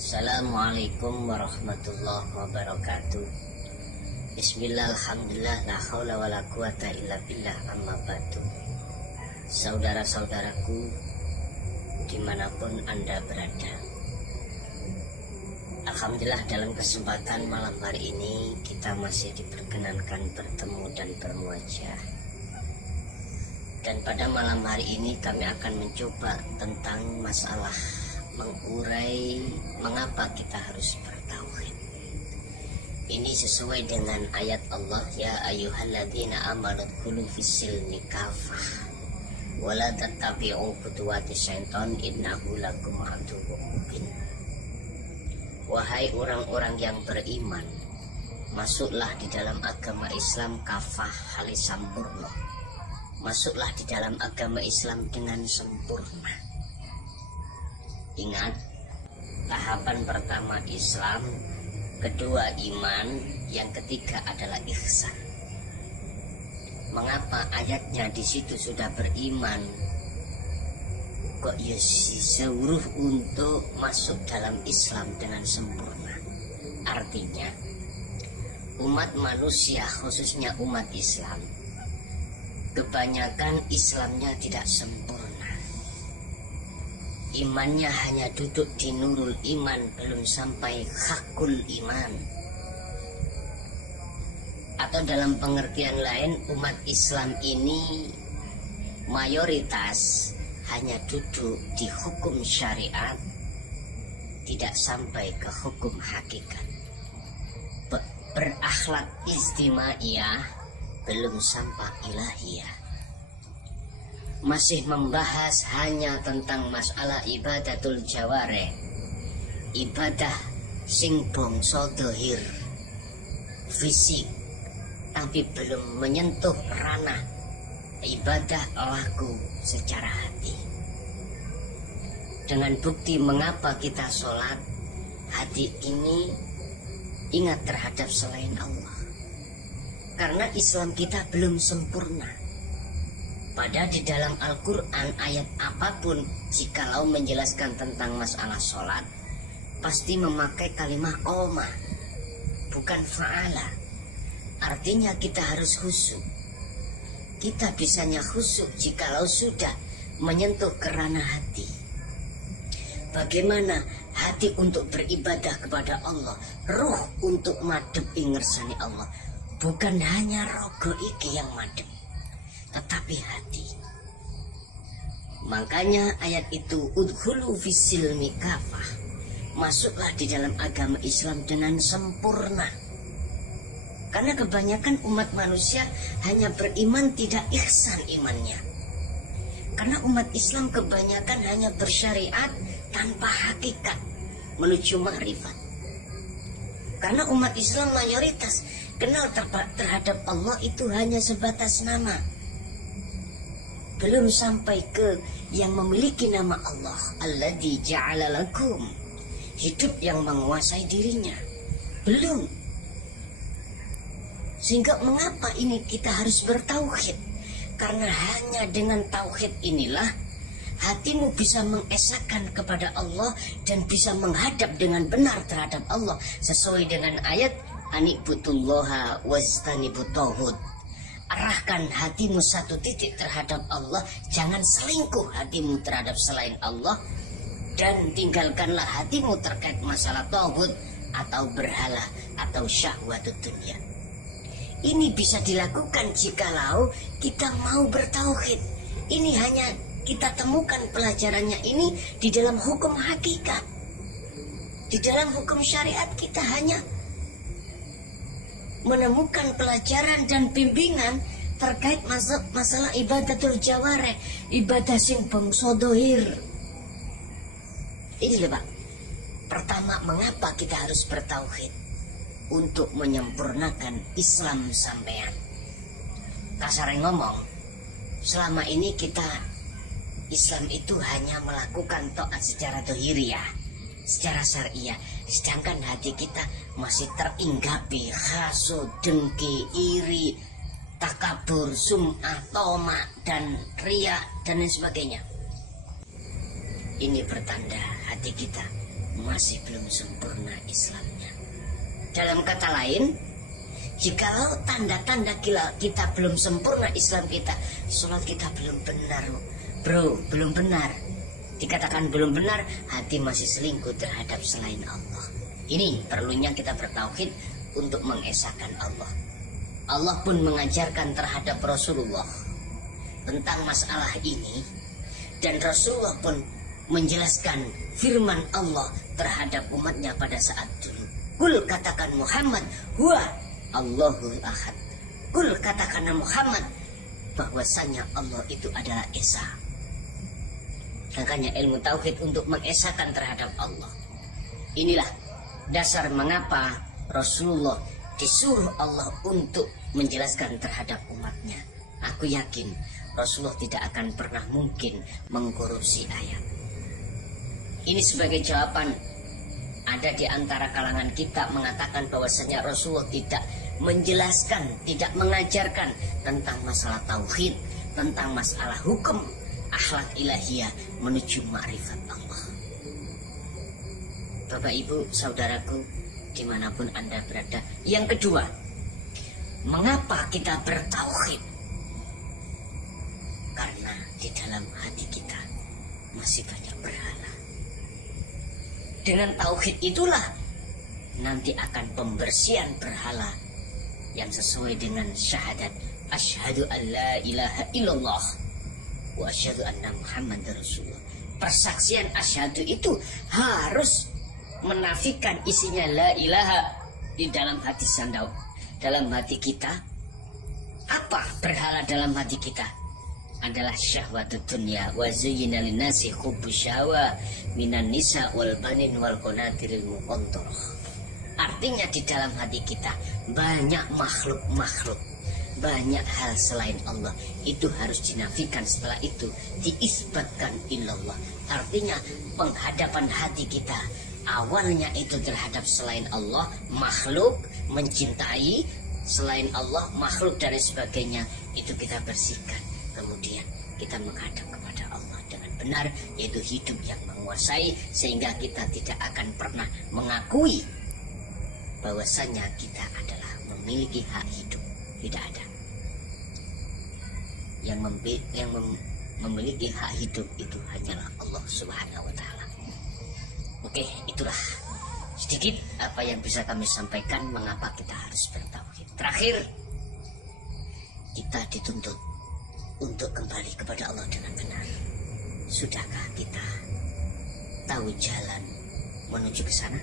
Assalamualaikum warahmatullahi wabarakatuh. Bismillah, alhamdulillah, la haula wa la quwata illa billah, amma ba'du. Saudara-saudaraku dimanapun Anda berada, alhamdulillah dalam kesempatan malam hari ini kita masih diperkenankan bertemu dan bermuajah. Dan pada malam hari ini kami akan mencoba tentang masalah mengurai mengapa kita harus bertauhid. Ini sesuai dengan ayat Allah, ya ayyuhalladzina amanu dkhulu fis-silmi kafah wa la tattabi'u khutuwati syaiton innahu lakum aduwwun mubin. Wahai orang-orang yang beriman, masuklah di dalam agama Islam kafah halis sampurna. Masuklah di dalam agama Islam dengan sempurna. Ingat, tahapan pertama Islam, kedua iman, yang ketiga adalah ihsan. Mengapa ayatnya di situ sudah beriman, kok disuruh untuk masuk dalam Islam dengan sempurna? Artinya, umat manusia khususnya umat Islam, kebanyakan Islamnya tidak sempurna. Imannya hanya duduk di nurul iman, belum sampai hakul iman. Atau dalam pengertian lain, umat Islam ini mayoritas hanya duduk di hukum syariat, tidak sampai ke hukum hakikat. Berakhlak istimaiyah, belum sampai ilahiyah. Masih membahas hanya tentang masalah ibadatul jawareh, ibadah sing bangsa dohir, fisik, tapi belum menyentuh ranah ibadah laku secara hati. Dengan bukti mengapa kita sholat, hati ini ingat terhadap selain Allah, karena Islam kita belum sempurna. Padahal di dalam Al-Quran ayat apapun jikalau menjelaskan tentang masalah sholat, pasti memakai kalimat qoma, bukan fa'ala. Artinya kita harus khusyuk. Kita bisanya khusyuk jikalau sudah menyentuh kerana hati. Bagaimana hati untuk beribadah kepada Allah, ruh untuk madep ingersani Allah. Bukan hanya rogo iki yang madep, tetapi hati. Makanya ayat itu udkhulu fis-silmi kafah, masuklah di dalam agama Islam dengan sempurna. Karena kebanyakan umat manusia hanya beriman, tidak ihsan imannya. Karena umat Islam kebanyakan hanya bersyariat tanpa hakikat menuju ma'rifat. Karena umat Islam mayoritas kenal terhadap Allah itu hanya sebatas nama, belum sampai ke yang memiliki nama Allah, alladzi ja'ala lakum, hidup yang menguasai dirinya, belum. Sehingga mengapa ini kita harus bertauhid? Karena hanya dengan tauhid inilah hatimu bisa mengesahkan kepada Allah dan bisa menghadap dengan benar terhadap Allah, sesuai dengan ayat anibutullaha wastanibut tauhid. Arahkan hatimu satu titik terhadap Allah, jangan selingkuh hatimu terhadap selain Allah, dan tinggalkanlah hatimu terkait masalah tauhid atau berhala atau syahwatut dunia. Ini bisa dilakukan jikalau kita mau bertauhid. Ini hanya kita temukan pelajarannya ini di dalam hukum hakikat. Di dalam hukum syariat kita hanya menemukan pelajaran dan bimbingan terkait masalah ibadatul jawareh, ibadah sing bangsa dohir. Ini loh Pak, pertama mengapa kita harus bertauhid? Untuk menyempurnakan Islam sampean. Kasarnya ngomong, selama ini kita Islam itu hanya melakukan taat secara dohiriyah, secara syariah, sedangkan hati kita masih teringgapi hasud, dengki, iri, takabur, sum'ah, toma, dan riya, dan lain sebagainya. Ini pertanda hati kita masih belum sempurna Islamnya. Dalam kata lain, jikalau tanda-tanda kita belum sempurna Islam kita, sholat kita belum benar, bro, belum benar. Dikatakan belum benar, hati masih selingkuh terhadap selain Allah. Ini perlunya kita bertauhid untuk mengesahkan Allah. Allah pun mengajarkan terhadap Rasulullah tentang masalah ini, dan Rasulullah pun menjelaskan firman Allah terhadap umatnya pada saat dulu. Kul, katakan Muhammad, huwa Allahul Ahad. Kul, katakan Muhammad, bahwasanya Allah itu adalah Esa. Makanya ilmu tauhid untuk mengesahkan terhadap Allah. Inilah dasar mengapa Rasulullah disuruh Allah untuk menjelaskan terhadap umatnya. Aku yakin Rasulullah tidak akan pernah mungkin mengkorupsi ayat. Ini sebagai jawaban. Ada di antara kalangan kita mengatakan bahwasanya Rasulullah tidak menjelaskan, tidak mengajarkan tentang masalah tauhid, tentang masalah hukum akhlak ilahiyah menuju ma'rifat Allah. Bapak, Ibu, saudaraku, dimanapun Anda berada. Yang kedua, mengapa kita bertauhid? Karena di dalam hati kita masih banyak berhala. Dengan tauhid itulah nanti akan pembersihan berhala yang sesuai dengan syahadat asyhadu an la ilaha illallah wa asyhadu anna muhammadar rasulullah. Persaksian asyhadu itu harus menafikan isinya la ilaha di dalam hati sandau, dalam hati kita. Apa berhala dalam hati kita? Adalah syahwatut dunya wa zuyyina linnasi hubbus syahwa minan nisa wal banin wal qanatiril muqantarah. Artinya di dalam hati kita banyak makhluk-makhluk, banyak hal selain Allah. Itu harus dinafikan, setelah itu diisbatkan illallah. Artinya penghadapan hati kita awalnya itu terhadap selain Allah, makhluk, mencintai selain Allah, makhluk dan sebagainya, itu kita bersihkan. Kemudian kita menghadap kepada Allah dengan benar, yaitu hidup yang menguasai, sehingga kita tidak akan pernah mengakui bahwasanya kita adalah memiliki hak hidup. Tidak ada. Yang memiliki hak hidup itu hanyalah Allah Subhanahu wa Ta'ala. Oke, itulah sedikit apa yang bisa kami sampaikan mengapa kita harus bertauhid. Terakhir, kita dituntut untuk kembali kepada Allah dengan benar. Sudahkah kita tahu jalan menuju ke sana?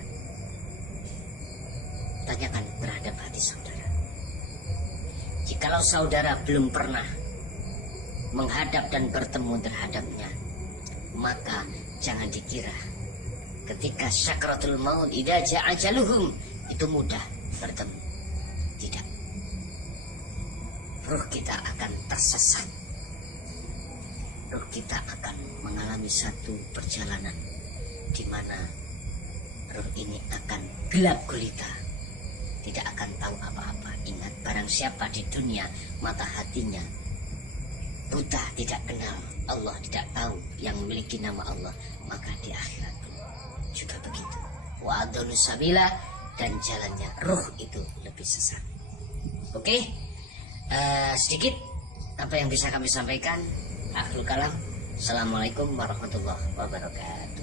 Tanyakan terhadap hati saudara. Jikalau saudara belum pernah menghadap dan bertemu terhadapnya, maka jangan dikira ketika syakratul maut idza ja'a ajaluhum itu mudah bertemu. Tidak. Ruh kita akan tersesat. Ruh kita akan mengalami satu perjalanan di mana ruh ini akan gelap gulita, tidak akan tahu apa-apa. Ingat, barang siapa di dunia mata hatinya buta, tidak kenal Allah, tidak tahu yang memiliki nama Allah, maka di akhirat juga begitu. Wa adallu sabila, dan jalannya ruh itu lebih sesat. Oke, sedikit apa yang bisa kami sampaikan. Akhirul kalam. Assalamualaikum warahmatullahi wabarakatuh.